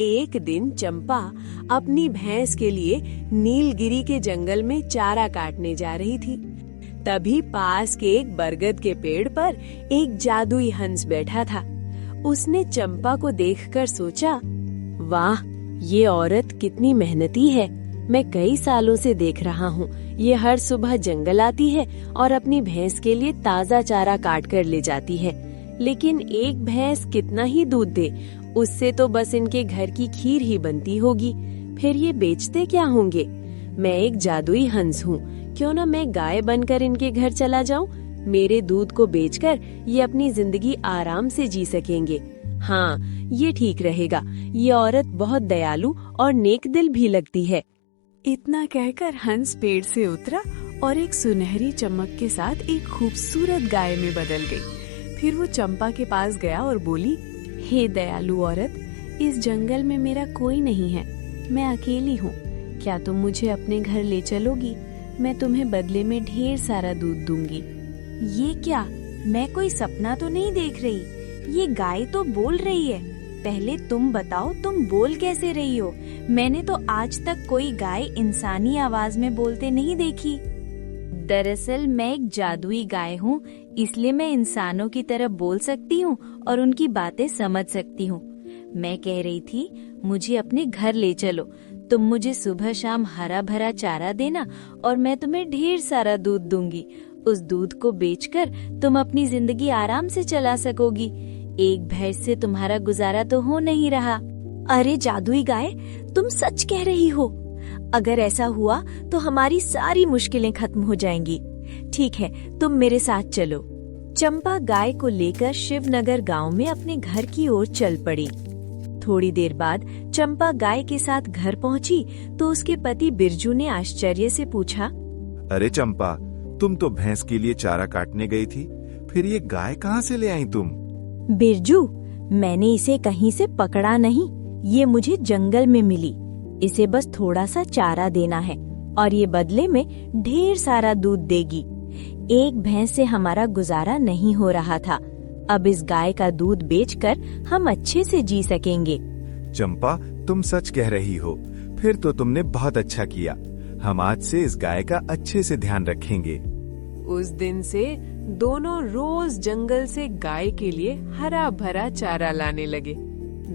एक दिन चंपा अपनी भैंस के लिए नीलगिरी के जंगल में चारा काटने जा रही थी। तभी पास के एक बरगद के पेड़ पर एक जादुई हंस बैठा था। उसने चंपा को देखकर सोचा, वाह, ये औरत कितनी मेहनती है। मैं कई सालों से देख रहा हूँ, ये हर सुबह जंगल आती है और अपनी भैंस के लिए ताजा चारा काट कर ले जाती है। लेकिन एक भैंस कितना ही दूध दे, उससे तो बस इनके घर की खीर ही बनती होगी। फिर ये बेचते क्या होंगे? मैं एक जादुई हंस हूँ, क्यों ना मैं गाय बनकर इनके घर चला जाऊं? मेरे दूध को बेचकर ये अपनी जिंदगी आराम से जी सकेंगे। हाँ, ये ठीक रहेगा। ये औरत बहुत दयालु और नेक दिल भी लगती है। इतना कहकर हंस पेड़ से उतरा और एक सुनहरी चमक के साथ एक खूबसूरत गाय में बदल गई। फिर वो चंपा के पास गया और बोली, हे दयालु औरत, इस जंगल में मेरा कोई नहीं है, मैं अकेली हूँ। क्या तुम मुझे अपने घर ले चलोगी? मैं तुम्हें बदले में ढेर सारा दूध दूंगी। ये क्या? मैं कोई सपना तो नहीं देख रही? ये गाय तो बोल रही है। पहले तुम बताओ, तुम बोल कैसे रही हो? मैंने तो आज तक कोई गाय इंसानी आवाज में बोलते नहीं देखी। दरअसल मैं एक जादुई गाय हूँ, इसलिए मैं इंसानों की तरह बोल सकती हूँ और उनकी बातें समझ सकती हूँ। मैं कह रही थी, मुझे अपने घर ले चलो। तुम मुझे सुबह शाम हरा भरा चारा देना और मैं तुम्हें ढेर सारा दूध दूंगी। उस दूध को बेचकर तुम अपनी जिंदगी आराम से चला सकोगी। एक भैंस से तुम्हारा गुजारा तो हो नहीं रहा। अरे जादुई गाय, तुम सच कह रही हो। अगर ऐसा हुआ तो हमारी सारी मुश्किलें खत्म हो जाएंगी। ठीक है, तुम मेरे साथ चलो। चंपा गाय को लेकर शिवनगर गांव में अपने घर की ओर चल पड़ी। थोड़ी देर बाद चंपा गाय के साथ घर पहुंची तो उसके पति बिरजू ने आश्चर्य से पूछा, अरे चंपा, तुम तो भैंस के लिए चारा काटने गई थी, फिर ये गाय कहाँ से ले आई तुम? बिरजू, मैंने इसे कहीं से पकड़ा नहीं, ये मुझे जंगल में मिली। इसे बस थोड़ा सा चारा देना है और ये बदले में ढेर सारा दूध देगी। एक भैंस से हमारा गुजारा नहीं हो रहा था, अब इस गाय का दूध बेचकर हम अच्छे से जी सकेंगे। चंपा, तुम सच कह रही हो। फिर तो तुमने बहुत अच्छा किया। हम आज से इस गाय का अच्छे से ध्यान रखेंगे। उस दिन से दोनों रोज जंगल से गाय के लिए हरा भरा चारा लाने लगे।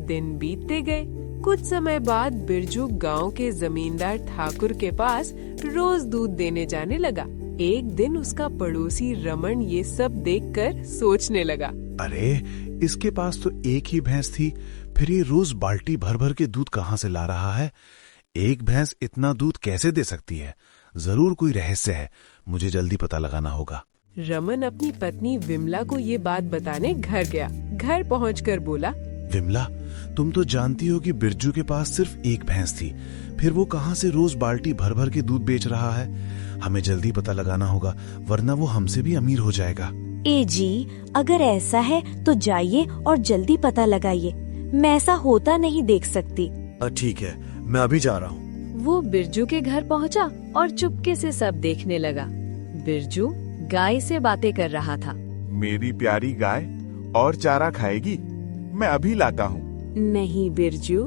दिन बीतते गए। कुछ समय बाद बिरजू गांव के जमींदार ठाकुर के पास रोज दूध देने जाने लगा। एक दिन उसका पड़ोसी रमन ये सब देखकर सोचने लगा, अरे, इसके पास तो एक ही भैंस थी, फिर ये रोज बाल्टी भर भर के दूध कहाँ से ला रहा है? एक भैंस इतना दूध कैसे दे सकती है? जरूर कोई रहस्य है, मुझे जल्दी पता लगाना होगा। रमन अपनी पत्नी विमला को ये बात बताने घर गया। घर पहुंचकर बोला, विमला, तुम तो जानती हो कि बिरजू के पास सिर्फ एक भैंस थी, फिर वो कहाँ से रोज बाल्टी भर भर के दूध बेच रहा है? हमें जल्दी पता लगाना होगा, वरना वो हमसे भी अमीर हो जाएगा। ए जी, अगर ऐसा है तो जाइए और जल्दी पता लगाइए। मैं ऐसा होता नहीं देख सकती। ठीक है, मैं अभी जा रहा हूँ। वो बिरजू के घर पहुंचा और चुपके से सब देखने लगा। बिरजू गाय से बातें कर रहा था। मेरी प्यारी गाय और चारा खाएगी? मैं अभी लाता हूँ। नहीं बिरजू,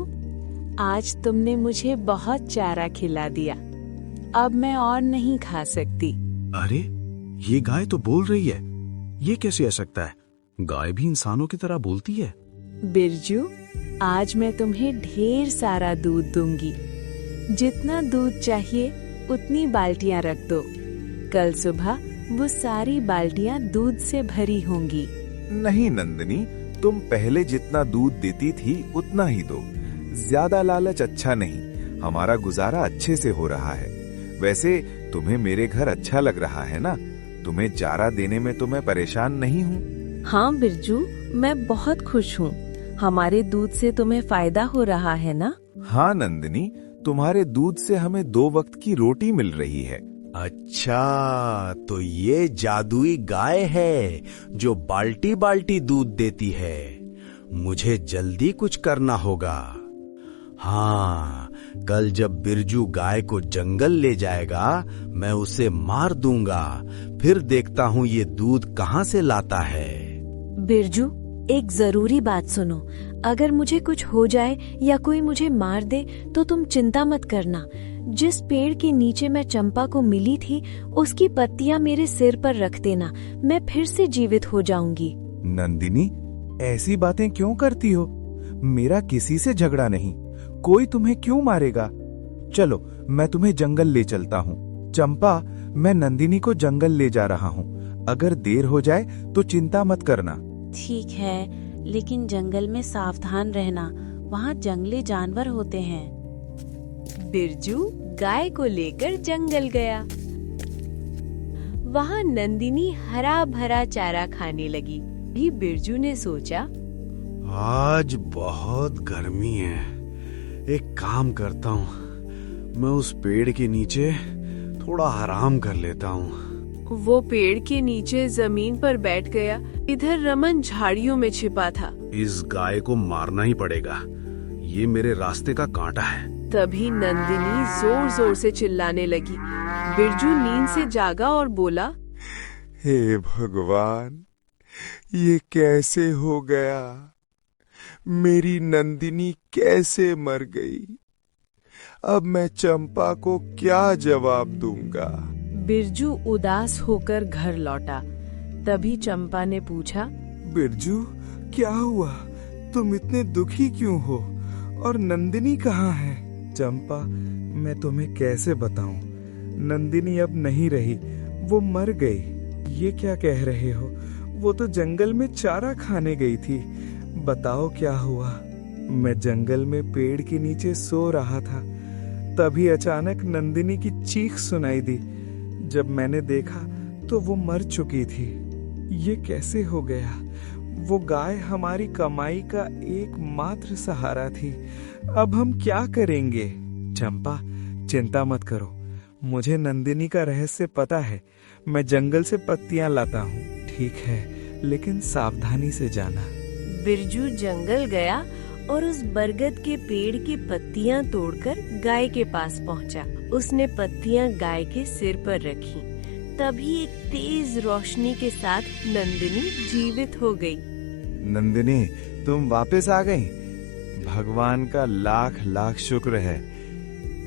आज तुमने मुझे बहुत चारा खिला दिया, अब मैं और नहीं खा सकती। अरे, ये गाय तो बोल रही है, ये कैसे हो सकता है? गाय भी इंसानों की तरह बोलती है। बिरजू, आज मैं तुम्हें ढेर सारा दूध दूंगी। जितना दूध चाहिए उतनी बाल्टियां रख दो। कल सुबह वो सारी बाल्टियां दूध से भरी होंगी। नहीं नंदिनी, तुम पहले जितना दूध देती थी उतना ही दो। ज्यादा लालच अच्छा नहीं, हमारा गुजारा अच्छे से हो रहा है। वैसे तुम्हें मेरे घर अच्छा लग रहा है ना? तुम्हें चारा देने में तो मैं परेशान नहीं हूँ। हाँ बिरजू, मैं बहुत खुश हूँ। हमारे दूध से तुम्हें फायदा हो रहा है ना? हाँ नंदिनी, तुम्हारे दूध से हमें 2 वक्त की रोटी मिल रही है। अच्छा, तो ये जादुई गाय है जो बाल्टी बाल्टी दूध देती है। मुझे जल्दी कुछ करना होगा। हाँ, कल जब बिरजू गाय को जंगल ले जाएगा, मैं उसे मार दूंगा। फिर देखता हूँ ये दूध कहाँ से लाता है। बिरजू, एक जरूरी बात सुनो। अगर मुझे कुछ हो जाए या कोई मुझे मार दे तो तुम चिंता मत करना। जिस पेड़ के नीचे मैं चंपा को मिली थी उसकी पत्तियां मेरे सिर पर रख देना, मैं फिर से जीवित हो जाऊंगी। नंदिनी, ऐसी बातें क्यों करती हो? मेरा किसी से झगड़ा नहीं, कोई तुम्हें क्यों मारेगा? चलो, मैं तुम्हें जंगल ले चलता हूँ। चंपा, मैं नंदिनी को जंगल ले जा रहा हूँ। अगर देर हो जाए तो चिंता मत करना। ठीक है, लेकिन जंगल में सावधान रहना, वहाँ जंगली जानवर होते हैं। बिरजू गाय को लेकर जंगल गया। वहाँ नंदिनी हरा भरा चारा खाने लगी। भी बिरजू ने सोचा, आज बहुत गर्मी है, एक काम करता हूँ, मैं उस पेड़ के नीचे थोड़ा आराम कर लेता हूँ। वो पेड़ के नीचे जमीन पर बैठ गया। इधर रमन झाड़ियों में छिपा था। इस गाय को मारना ही पड़ेगा, ये मेरे रास्ते का कांटा है। तभी नंदिनी जोर जोर से चिल्लाने लगी। बिरजू नींद से जागा और बोला, हे भगवान, ये कैसे हो गया? मेरी नंदिनी कैसे मर गई? अब मैं चंपा को क्या जवाब दूंगा? बिरजू उदास होकर घर लौटा। तभी चंपा ने पूछा, बिरजू, क्या हुआ? तुम इतने दुखी क्यों हो? और नंदिनी कहाँ है? चंपा, मैं तुम्हें कैसे बताऊं? नंदिनी अब नहीं रही, वो मर गई। ये क्या कह रहे हो? वो तो जंगल में चारा खाने गई थी। बताओ क्या हुआ? मैं जंगल में पेड़ के नीचे सो रहा था, तभी अचानक नंदिनी की चीख सुनाई दी। जब मैंने देखा तो वो मर चुकी थी। ये कैसे हो गया? वो गाय हमारी कमाई का एकमात्र सहारा थी। अब हम क्या करेंगे? चंपा, चिंता मत करो, मुझे नंदिनी का रहस्य पता है। मैं जंगल से पत्तियां लाता हूँ। ठीक है, लेकिन सावधानी से जाना। बिरजू जंगल गया और उस बरगद के पेड़ की पत्तियां तोड़कर गाय के पास पहुंचा। उसने पत्तियां गाय के सिर पर रखी। तभी एक तेज रोशनी के साथ नंदिनी जीवित हो गई। नंदिनी, तुम वापस आ गई। भगवान का लाख लाख शुक्र है।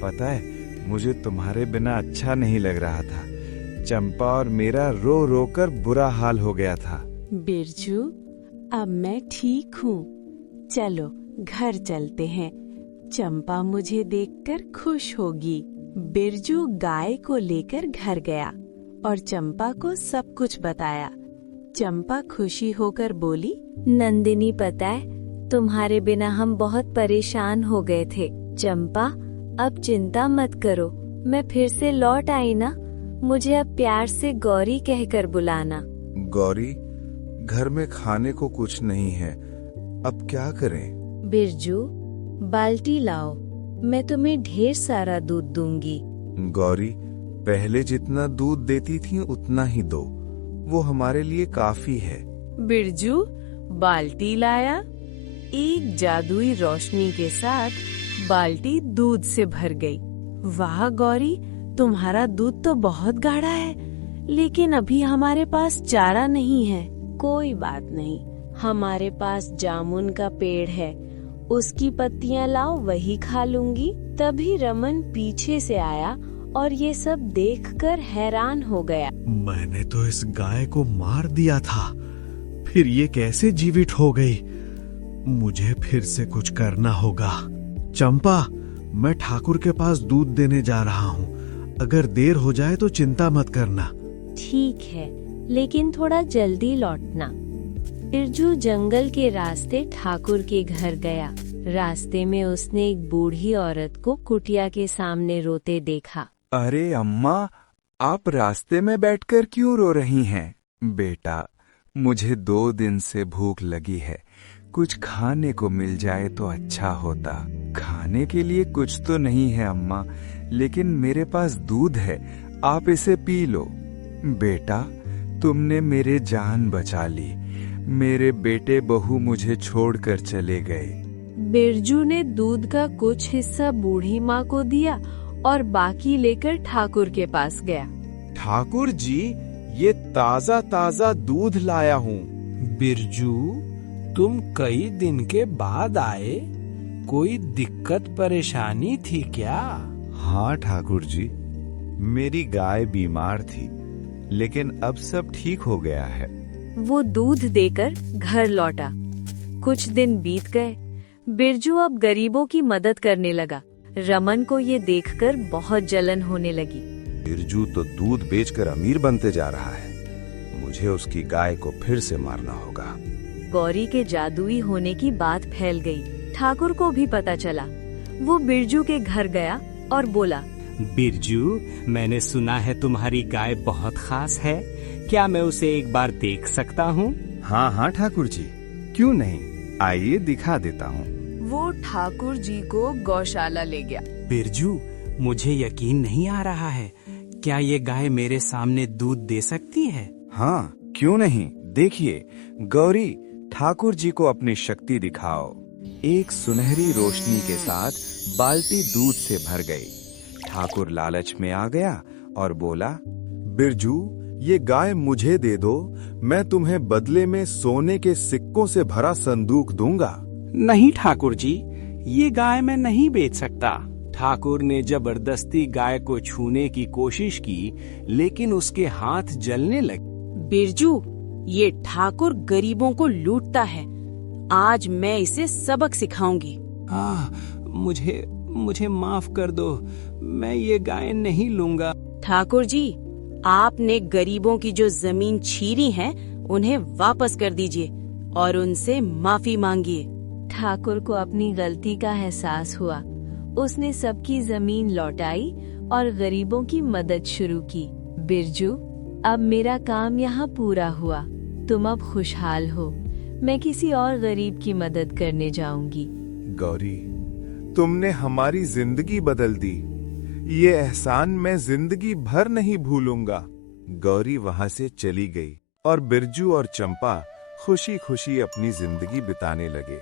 पता है, मुझे तुम्हारे बिना अच्छा नहीं लग रहा था। चंपा और मेरा रो रो कर बुरा हाल हो गया था। बिरजू, अब मैं ठीक हूँ। चलो घर चलते हैं, चंपा मुझे देखकर खुश होगी। बिरजू गाय को लेकर घर गया और चंपा को सब कुछ बताया। चंपा खुशी होकर बोली, नंदिनी, पता है, तुम्हारे बिना हम बहुत परेशान हो गए थे। चंपा, अब चिंता मत करो, मैं फिर से लौट आई ना। मुझे अब प्यार से गौरी कहकर बुलाना। गौरी, घर में खाने को कुछ नहीं है, अब क्या करें? बिरजू, बाल्टी लाओ, मैं तुम्हें ढेर सारा दूध दूंगी। गौरी, पहले जितना दूध देती थी उतना ही दो, वो हमारे लिए काफी है। बिरजू बाल्टी लाया। एक जादुई रोशनी के साथ बाल्टी दूध से भर गई। वाह गौरी, तुम्हारा दूध तो बहुत गाढ़ा है, लेकिन अभी हमारे पास चारा नहीं है। कोई बात नहीं, हमारे पास जामुन का पेड़ है, उसकी पत्तियां लाओ, वही खा लूंगी। तभी रमन पीछे से आया और ये सब देखकर हैरान हो गया। मैंने तो इस गाय को मार दिया था, फिर ये कैसे जीवित हो गई? मुझे फिर से कुछ करना होगा। चंपा, मैं ठाकुर के पास दूध देने जा रहा हूँ। अगर देर हो जाए तो चिंता मत करना। ठीक है, लेकिन थोड़ा जल्दी लौटना। बिरजू जंगल के रास्ते ठाकुर के घर गया। रास्ते में उसने एक बूढ़ी औरत को कुटिया के सामने रोते देखा। अरे अम्मा, आप रास्ते में बैठकर क्यों रो रही हैं? बेटा, मुझे 2 दिन से भूख लगी है, कुछ खाने को मिल जाए तो अच्छा होता। खाने के लिए कुछ तो नहीं है अम्मा, लेकिन मेरे पास दूध है, आप इसे पी लो। बेटा, तुमने मेरे जान बचा ली। मेरे बेटे बहू मुझे छोड़कर चले गए। बिरजू ने दूध का कुछ हिस्सा बूढ़ी माँ को दिया और बाकी लेकर ठाकुर के पास गया। ठाकुर जी, ये ताजा ताजा दूध लाया हूँ। बिरजू, तुम कई दिन के बाद आए, कोई दिक्कत परेशानी थी क्या? हाँ ठाकुर जी, मेरी गाय बीमार थी, लेकिन अब सब ठीक हो गया है। वो दूध देकर घर लौटा। कुछ दिन बीत गए। बिरजू अब गरीबों की मदद करने लगा। रमन को ये देखकर बहुत जलन होने लगी। बिरजू तो दूध बेचकर अमीर बनते जा रहा है, मुझे उसकी गाय को फिर से मारना होगा। गौरी के जादुई होने की बात फैल गई। ठाकुर को भी पता चला। वो बिरजू के घर गया और बोला, बिरजू, मैंने सुना है तुम्हारी गाय बहुत खास है, क्या मैं उसे एक बार देख सकता हूँ? हाँ हाँ ठाकुर जी, क्यों नहीं, आइए दिखा देता हूँ। वो ठाकुर जी को गौशाला ले गया। बिरजू, मुझे यकीन नहीं आ रहा है, क्या ये गाय मेरे सामने दूध दे सकती है? हाँ, क्यों नहीं, देखिए। गौरी, ठाकुर जी को अपनी शक्ति दिखाओ। एक सुनहरी रोशनी के साथ बाल्टी दूध से भर गई। ठाकुर लालच में आ गया और बोला, बिरजू, ये गाय मुझे दे दो, मैं तुम्हें बदले में सोने के सिक्कों से भरा संदूक दूंगा। नहीं ठाकुर जी, ये गाय मैं नहीं बेच सकता। ठाकुर ने जबरदस्ती गाय को छूने की कोशिश की, लेकिन उसके हाथ जलने लगे। बिरजू, ये ठाकुर गरीबों को लूटता है। आज मैं इसे सबक सिखाऊंगी। मुझे माफ कर दो, मैं ये गाय नहीं लूंगा। ठाकुर जी, आपने गरीबों की जो जमीन छीनी है, उन्हें वापस कर दीजिए और उनसे माफी मांगिए। ठाकुर को अपनी गलती का एहसास हुआ। उसने सबकी जमीन लौटाई और गरीबों की मदद शुरू की। बिरजू, अब मेरा काम यहाँ पूरा हुआ। तुम अब खुशहाल हो। मैं किसी और गरीब की मदद करने जाऊंगी। गौरी, तुमने हमारी जिंदगी बदल दी। ये एहसान मैं जिंदगी भर नहीं भूलूंगा। गौरी वहां से चली गई और बिरजू और चंपा खुशी खुशी अपनी जिंदगी बिताने लगे।